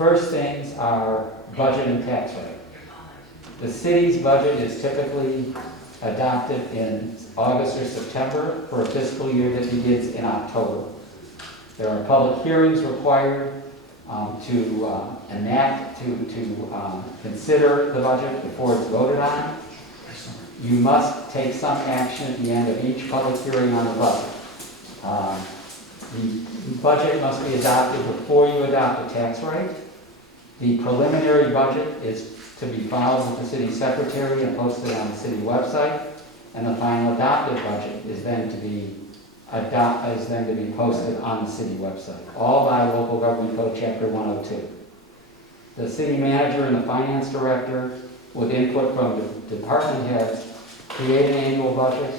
First things are budget and tax rate. The city's budget is typically adopted in August or September for a fiscal year that begins in October. There are public hearings required to consider the budget before it's voted on. You must take some action at the end of each public hearing on the budget. The budget must be adopted before you adopt a tax rate. The preliminary budget is to be filed with the city secretary and posted on the city website, and the final adopted budget is then to be posted on the city website, all by Local Government Code Chapter 102. The city manager and the finance director, with input from the department heads, create an annual budget.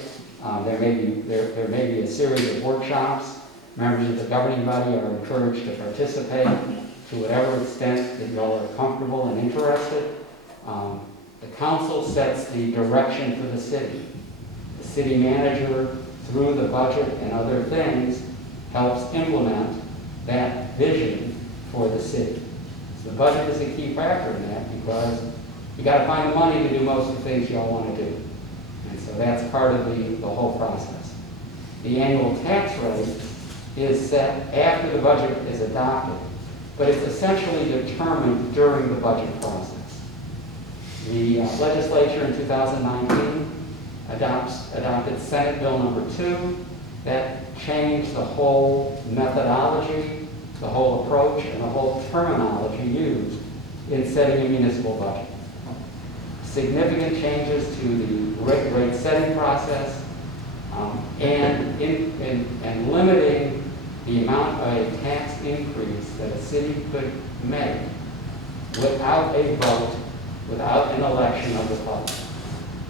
There may be a series of workshops. Members of the governing body are encouraged to participate to whatever extent that you all are comfortable and interested. The council sets the direction for the city. The city manager, through the budget and other things, helps implement that vision for the city. So the budget is a key factor in that because you got to find the money to do most of the things you all want to do. And so that's part of the whole process. The annual tax rate is set after the budget is adopted, but it's essentially determined during the budget process. The legislature in 2019 adopted Senate Bill number 2 that changed the whole methodology, the whole approach, and the whole terminology used in setting a municipal budget. Significant changes to the rate setting process and limiting the amount of a tax increase that a city could make without a vote, without an election of the public.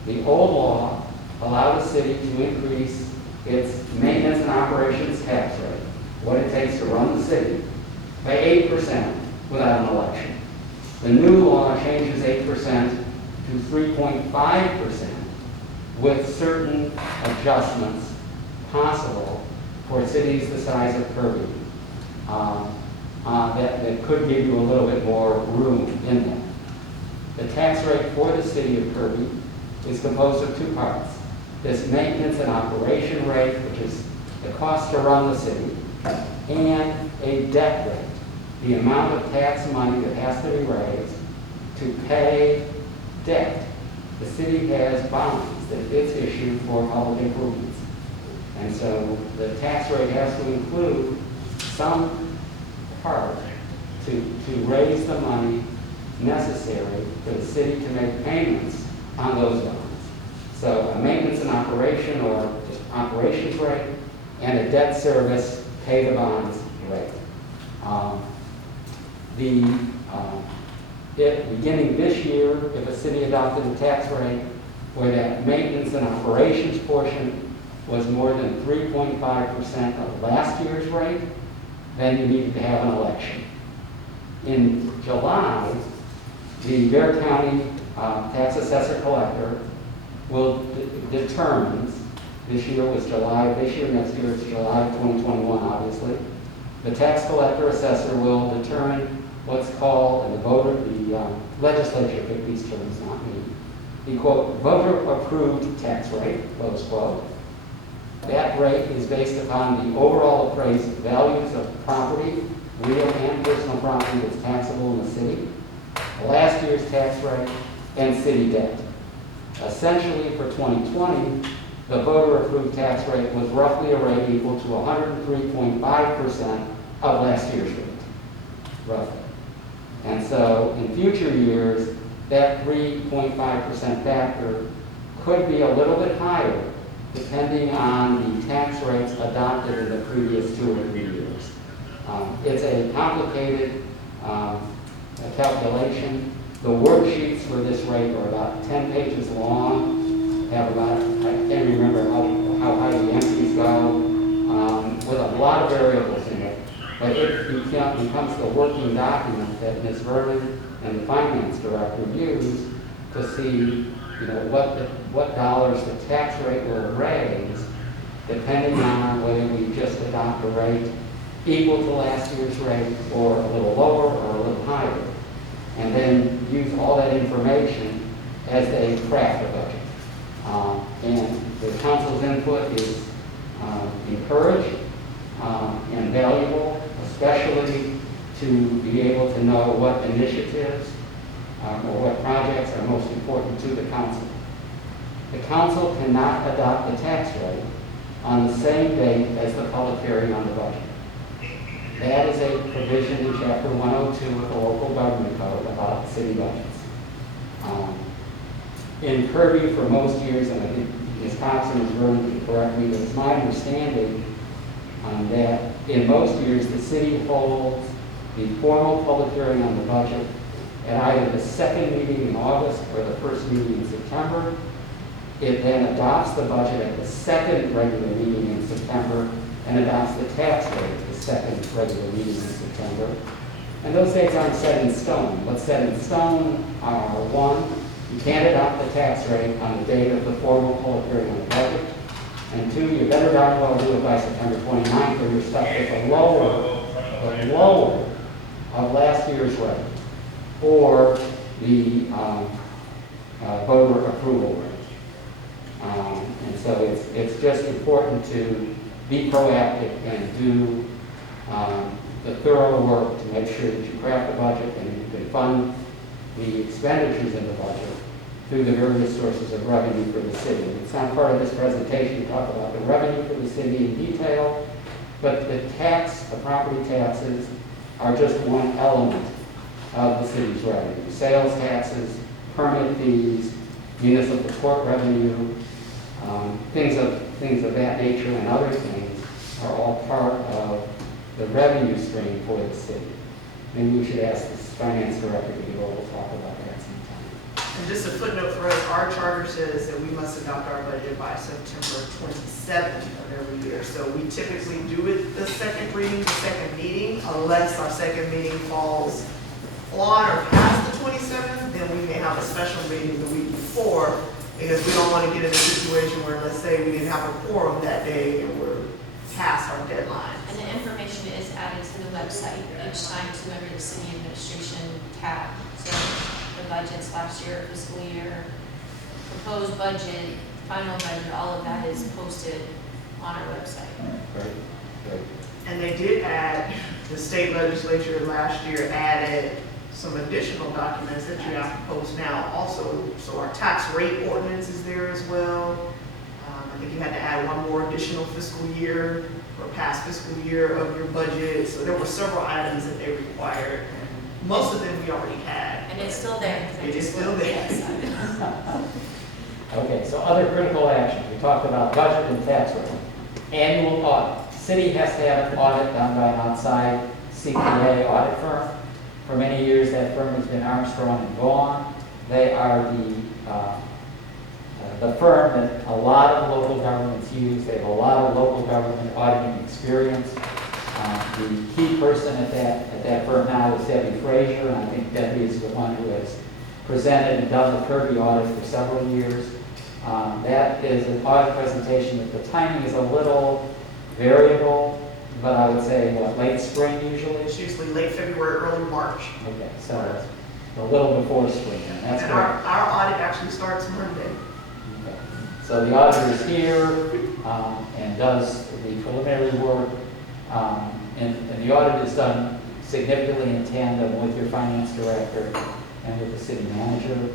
The old law allowed a city to increase its maintenance and operations tax rate, what it takes to run the city, by 8% without an election. The new law changes 8% to 3.5% with certain adjustments possible for cities the size of Kirby that could give you a little bit more room in them. The tax rate for the city of Kirby is composed of 2 parts. This maintenance and operation rate, which is the cost to run the city, and a debt rate, the amount of tax money that has to be raised to pay debt. The city has bonds that it's issued for public improvements. And so the tax rate has to include some part to raise the money necessary for the city to make payments on those bonds. So a maintenance and operation or just operations rate and a debt service pay the bonds rate. Beginning this year, if a city adopted a tax rate where that maintenance and operations portion was more than 3.5% of last year's rate, then you needed to have an election. In July, the Bear County tax assessor collector will determine, this year was July, this year, next year it's July 2021, obviously. The tax collector assessor will determine what's called, and the legislature picked these terms, not me, the quote, voter-approved tax rate, close quote. That rate is based upon the overall appraised values of property, real and personal property that's taxable in the city, last year's tax rate, and city debt. Essentially, for 2020, the voter-approved tax rate was roughly a rate equal to 103.5% of last year's rate, roughly. And so, in future years, that 3.5% factor could be a little bit higher depending on the tax rates adopted in the previous 2 or 3 years. It's a complicated calculation. The worksheets for this rate are about 10 pages long, have about, I can't remember how high the entries go, with a lot of variables in it. But it becomes the working document that Ms. Vernon and the finance director use to see, what dollars the tax rate will raise, depending on whether we just adopt a rate equal to last year's rate, or a little lower, or a little higher, and then use all that information as they craft a budget. And the council's input is encouraged and valuable, especially to be able to know what initiatives or what projects are most important to the council. The council cannot adopt the tax rate on the same date as the public hearing on the budget. That is a provision in Chapter 102 of the Local Government Code about city budgets. In Kirby, for most years, and I think Ms. Thompson is willing to correct me, but it's my understanding that in most years the city holds the formal public hearing on the budget at either the second meeting in August or the first meeting in September. It then adopts the budget at the second regular meeting in September and adopts the tax rate at the second regular meeting in September. And those dates aren't set in stone. What's set in stone are, one, you can't adopt the tax rate on the date of the formal public hearing on the budget. And two, you better darn well do it by September 29th or you're stuck with the lower of last year's rate or the voter approval rate. And so it's just important to be proactive and do the thorough work to make sure that you craft a budget and you can fund the expenditures in the budget through the various sources of revenue for the city. It's not part of this presentation to talk about the revenue for the city in detail, but the property taxes are just one element of the city's revenue. Sales taxes, permit fees, municipal court revenue, things of that nature and other things are all part of the revenue stream for the city. Maybe we should ask the finance director to go over and talk about that sometime. And just a footnote for us, our charter says that we must adopt our budget by September 27th of every year. So we typically do it the second reading, the second meeting, unless our second meeting falls on or past the 27th, then we may have a special meeting the week before, because we don't want to get in a situation where, let's say, we didn't have a quorum that day and we're past our deadline. And the information is added to the website each time to under the city administration tab. So the budgets last year, fiscal year, proposed budget, final budget, all of that is posted on our website. Great. And they did add, the state legislature last year added some additional documents that you have to post now also. So our tax rate ordinance is there as well. I think you had to add one more additional fiscal year or past fiscal year of your budget. So there were several items that they required. And most of them we already had. And it's still there. It is still there. Yes. Okay, so other critical actions. We talked about budget and tax rate. Annual audit. City has to have an audit done by an outside CPA audit firm. For many years, that firm has been Armstrong and Vaughan. They are the firm that a lot of local governments use. They have a lot of local government auditing experience. The key person at that firm now is Debbie Frazier, and I think Debbie is the one who has presented and done the Kirby audit for several years. That is an audit presentation that the timing is a little variable, but I would say late spring usually. It's usually late February, early March. Okay, so a little before spring. And that's and our audit actually starts Monday. Okay. So the auditor is here and does the preliminary work, and the audit is done significantly in tandem with your finance director and with the city manager.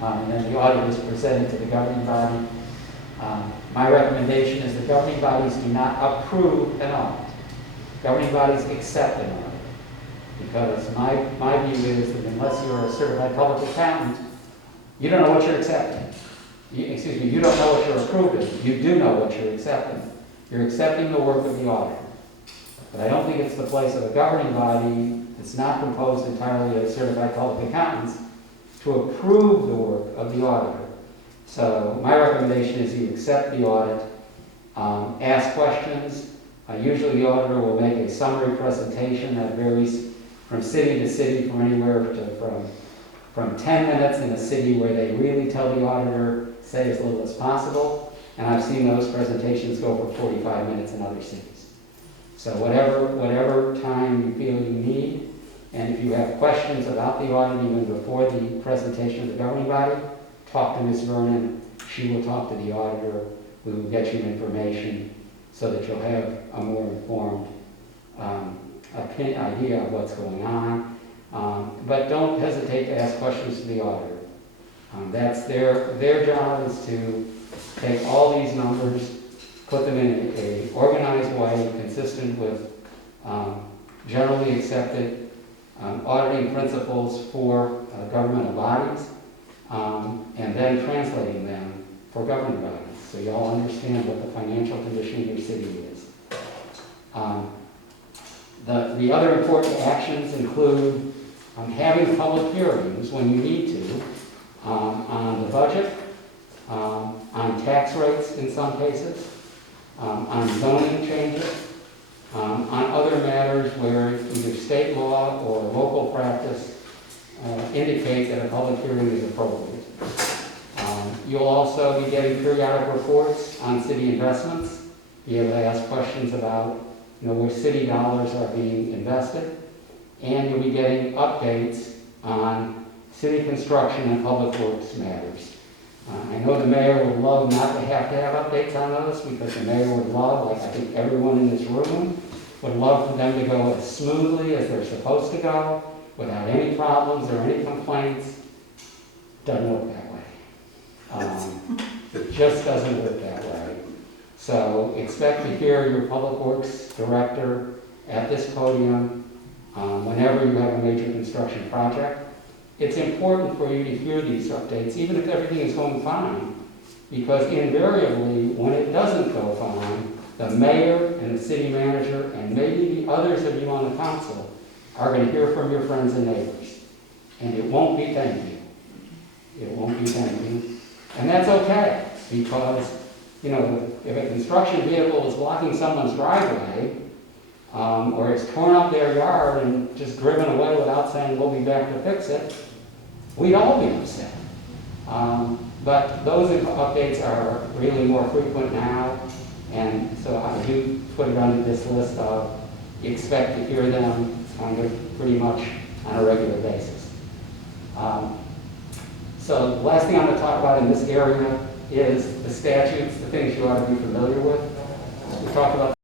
And then the audit is presented to the governing body. My recommendation is the governing bodies do not approve an audit. Governing bodies accept an audit. Because my view is that unless you're a certified public accountant, you don't know what you're accepting. You don't know what you're approving. You do know what you're accepting. You're accepting the work of the auditor. But I don't think it's the place of a governing body that's not composed entirely of certified public accountants to approve the work of the auditor. So my recommendation is you accept the audit, ask questions. Usually the auditor will make a summary presentation that varies from city to city, from anywhere to from 10 minutes in a city where they really tell the auditor, say as little as possible. And I've seen those presentations go for 45 minutes in other cities. So whatever time you feel you need, and if you have questions about the audit even before the presentation of the governing body, talk to Ms. Vernon. She will talk to the auditor. We will get you information so that you'll have a more informed idea of what's going on. But don't hesitate to ask questions to the auditor. That's their job is to take all these numbers, put them in a organized way, consistent with generally accepted auditing principles for governmental bodies, and then translating them for governing bodies, so you all understand what the financial condition of your city is. The other important actions include having public hearings when you need to on the budget, on tax rates in some cases, on zoning changes, on other matters where either state law or local practice indicate that a public hearing is appropriate. You'll also be getting periodic reports on city investments, be able to ask questions about where city dollars are being invested, and you'll be getting updates on city construction and public works matters. I know the mayor would love not to have updates on those, because the mayor would love, like I think everyone in this room, would love for them to go as smoothly as they're supposed to go, without any problems or any complaints. Doesn't work that way. It just doesn't work that way. So expect to hear your public works director at this podium whenever you have a major construction project. It's important for you to hear these updates, even if everything is going fine, because invariably, when it doesn't go fine, the mayor and the city manager and maybe the others of you on the council are going to hear from your friends and neighbors. And it won't be thank you. It won't be thank you. And that's okay, because, if a construction vehicle is blocking someone's driveway, or it's torn up their yard and just driven away without saying we'll be back to fix it, we'd all be upset. But those updates are really more frequent now, and so I do put it on this list of expect to hear them pretty much on a regular basis. So the last thing I'm going to talk about in this area is the statutes, the things you ought to be familiar with. We talked about